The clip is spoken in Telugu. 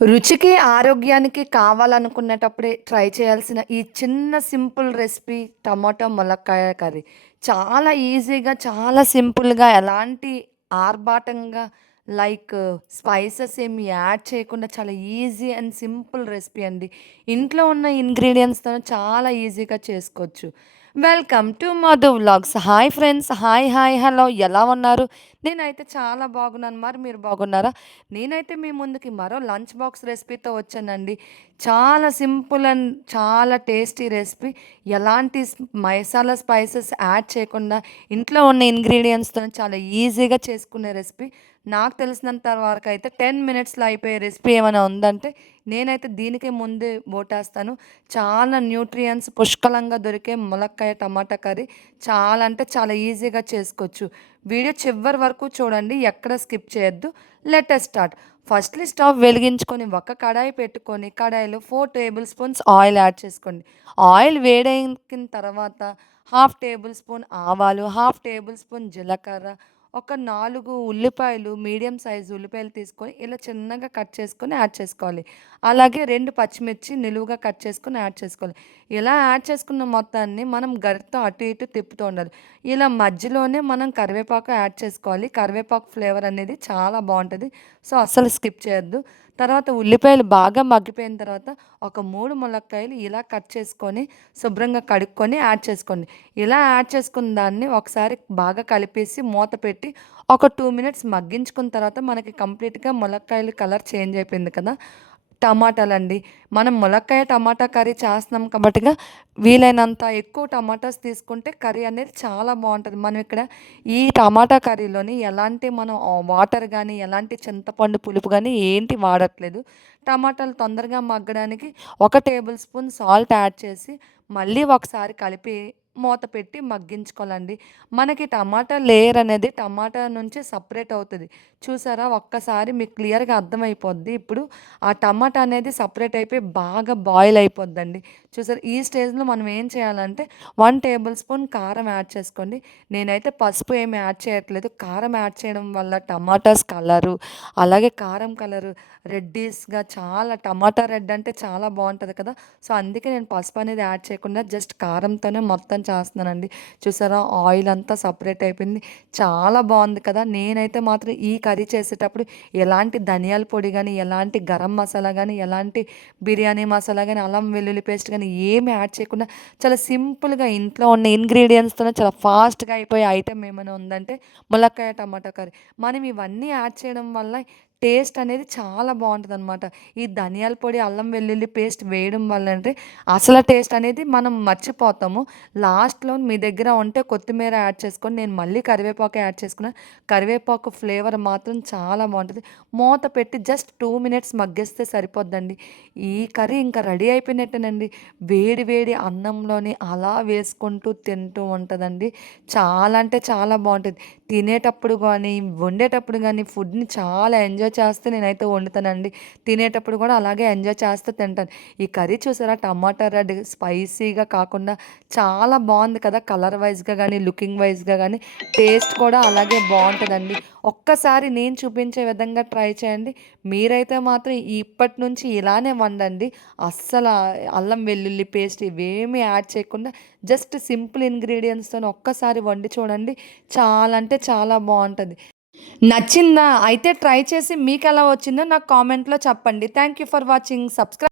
రుచికి, ఆరోగ్యానికి కావాలనుకునేటప్పుడే ట్రై చేయాల్సిన ఈ చిన్న సింపుల్ రెసిపీ టమాటో ములక్కాయ కర్రీ. చాలా ఈజీగా, చాలా సింపుల్‌గా ఎలాంటి ఆర్భాటంగా లైక్ స్పైసెస్ ఏమి యాడ్ చేయకుండా చాలా ఈజీ అండ్ సింపుల్ రెసిపీ అండి. ఇంట్లో ఉన్న ఇంగ్రీడియెంట్స్‌తోనే చాలా ఈజీగా చేసుకోవచ్చు. Welcome to Madhu vlogs. Hi friends. Hi, hello ఎలా ఉన్నారు? నేనైతే చాలా బాగున్నాను. మరి మీరు బాగున్నారా? నేనైతే మీ ముందుకి మరో లంచ్ బాక్స్ రెసిపీతో వచ్చానండి. చాలా సింపుల్ అండ్ చాలా టేస్టీ రెసిపీ. ఎలాంటి మసాలా స్పైసెస్ యాడ్ చేయకుండా ఇంట్లో ఉన్న ఇంగ్రీడియెంట్స్‌తోనే చాలా ఈజీగా చేసుకునే రెసిపీ. నాకు తెలిసినంత వరకైతే 10 మినిట్స్‌లో అయిపోయే రెసిపీ ఏమైనా ఉందంటే నేనైతే దీనికే ముందు ఓటేస్తాను. చాలా న్యూట్రియంట్స్ పుష్కలంగా దొరికే ములక్కాయ టమాటా కర్రీ చాలా అంటే చాలా ఈజీగా చేసుకోవచ్చు. వీడియో చివరి వరకు చూడండి. ఎక్కడ స్కిప్ చేయొద్దు. Let us start. Firstly stove వెలిగించుకొని ఒక కడాయి పెట్టుకొని కడాయిలో 4 టేబుల్ స్పూన్స్ ఆయిల్ యాడ్ చేసుకోండి. ఆయిల్ వేడెక్కిన తర్వాత హాఫ్ టేబుల్ స్పూన్ ఆవాలు, హాఫ్ టేబుల్ స్పూన్ జీలకర్ర, ఒక 4 ఉల్లిపాయలు మీడియం సైజు ఉల్లిపాయలు తీసుకొని ఇలా చిన్నగా కట్ చేసుకొని యాడ్ చేసుకోవాలి. అలాగే 2 పచ్చిమిర్చి నిలువుగా కట్ చేసుకొని యాడ్ చేసుకోవాలి. ఇలా యాడ్ చేసుకున్న మొత్తాన్ని మనం గరిటెతో అటు ఇటు తిప్పుతూ ఉండాలి. ఇలా మధ్యలోనే మనం కరివేపాకు యాడ్ చేసుకోవాలి. కరివేపాకు ఫ్లేవర్ అనేది చాలా బావుంటది. సో, అస్సలు స్కిప్ చేయొద్దు. తర్వాత ఉల్లిపాయలు బాగా మగ్గిపోయిన తర్వాత ఒక 3 ములక్కాయలు ఇలా కట్ చేసుకొని శుభ్రంగా కడుక్కొని యాడ్ చేసుకోండి. ఇలా యాడ్ చేసుకున్న దాన్ని ఒకసారి బాగా కలిపేసి మూత పెట్టి ఒక 2 మినిట్స్ మగ్గించుకున్న తర్వాత మనకి కంప్లీట్‌గా ములక్కాయలు కలర్ చేంజ్ అయిపోయింది కదా! టమాటాలండి. మనం ములక్కాయ టమాటా కర్రీ చేస్తున్నాం కాబట్టిగా వీలైనంత ఎక్కువ టమాటాస్ తీసుకుంటే కర్రీ అనేది చాలా బావుంటది. మనం ఇక్కడ ఈ టమాటా కర్రీలోని ఎలాంటి మనం వాటర్ గానీ, ఎలాంటి చింతపండు పులుపు గానీ ఏంటి వాడట్లేదు. టమాటాలు తొందరగా మగ్గడానికి ఒక టేబుల్ స్పూన్ సాల్ట్ యాడ్ చేసి మళ్ళీ ఒకసారి కలిపి మూత పెట్టి మగ్గించుకోవాలండి. మనకి టమాటా లేయర్ అనేది టమాటా నుంచి సెపరేట్ అవుతది. చూసారా? ఒక్కసారి మీకు క్లియర్‌గా అర్థమైపోద్ది. ఇప్పుడు ఆ టమాటా అనేది సెపరేట్ అయిపోయి బాగా బాయిల్ అయిపోద్దండి. చూసారా? ఈ స్టేజ్‌లో మనం ఏం చేయాలంటే 1 టేబుల్ స్పూన్ కారం యాడ్ చేసుకోండి. నేనైతే పసుపు ఏమి యాడ్ చేయట్లేదు. కారం యాడ్ చేయడం వల్ల టమాటాస్ కలరు, అలాగే కారం కలరు రెడ్డిష్‌గా చాలా టమాటా రెడ్ అంటే చాలా బావుంటది కదా! సో, అందుకే నేను పసుపు అనేది యాడ్ చేయకుండా జస్ట్ కారంతోనే మొత్తం చేస్తున్నానండి. చూసారా? ఆయిల్ అంతా సెపరేట్ అయిపోయింది. చాలా బావుంది కదా! నేనైతే మాత్రం ఈ కర్రీ చేసేటప్పుడు ఎలాంటి ధనియాల పొడి గానీ, ఎలాంటి గరం మసాలా గానీ, ఎలాంటి బిర్యానీ మసాలా గానీ, అల్లం వెల్లుల్లి పేస్ట్ గానీ ఏమి యాడ్ చేయకుండా చాలా సింపుల్‌గా ఇంట్లో ఉన్న ఇంగ్రీడియెంట్స్‌తోనే చాలా ఫాస్ట్‌గా అయిపోయే ఐటెమ్ ఏమైనా ఉందంటే ములక్కాయ టమాటా కర్రీ. మనం ఇవన్నీ యాడ్ చేయడం వల్ల టేస్ట్ అనేది చాలా బావుంటదనమాట. ఈ ధనియాల పొడి, అల్లం వెల్లుల్లి పేస్ట్ వేయడం వల్ల అంటే అసల టేస్ట్ అనేది మనం మర్చిపోతాము. లాస్ట్‌లో మీ దగ్గర ఉంటే కొత్తిమీర యాడ్ చేసుకొని నేను మళ్ళీ కరివేపాకు యాడ్ చేసుకున్నా. కరివేపాకు ఫ్లేవర్ మాత్రం చాలా బావుంటది. మూత పెట్టి జస్ట్ 2 మినిట్స్ మగ్గిస్తే సరిపోద్దండి. ఈ కర్రీ ఇంకా రెడీ అయిపోయినట్టేనండి. వేడి వేడి అన్నంలోని అలా వేసుకుంటూ తింటూ ఉంటదండి. చాలా అంటే చాలా బావుంటది. తినేటప్పుడు గానీ, వండేటప్పుడు గానీ ఫుడ్‌ని చాలా ఎంజాయ్ చేస్తూ నేనైతే వండుతానండి. తినేటప్పుడు కూడా అలాగే ఎంజాయ్ చేస్తూ తింటాను. ఈ కర్రీ చూసారా? టమాటా రెడ్ స్పైసీగా కాకుండా చాలా బావుంది కదా! కలర్ వైస్‌గా గానీ, లుకింగ్ వైస్‌గా గానీ, టేస్ట్ కూడా అలాగే బావుంటదండి. ఒక్కసారి నేను చూపించే విధంగా ట్రై చేయండి. మీరైతే మాత్రం ఇప్పటి నుంచి ఇలానే వండండి. అస్సల అల్లం వెల్లుల్లి పేస్ట్ ఇవేమీ యాడ్ చేయకుండా జస్ట్ సింపుల్ ఇంగ్రీడియెంట్స్‌తోని ఒక్కసారి వండి చూడండి. చాలా అంటే చాలా బావుంటది. నచ్చిందా? అయితే ట్రై చేసి మీకెలా వచ్చిందో నాకు కామెంట్‌లో చెప్పండి. Thank you for watching. Subscribe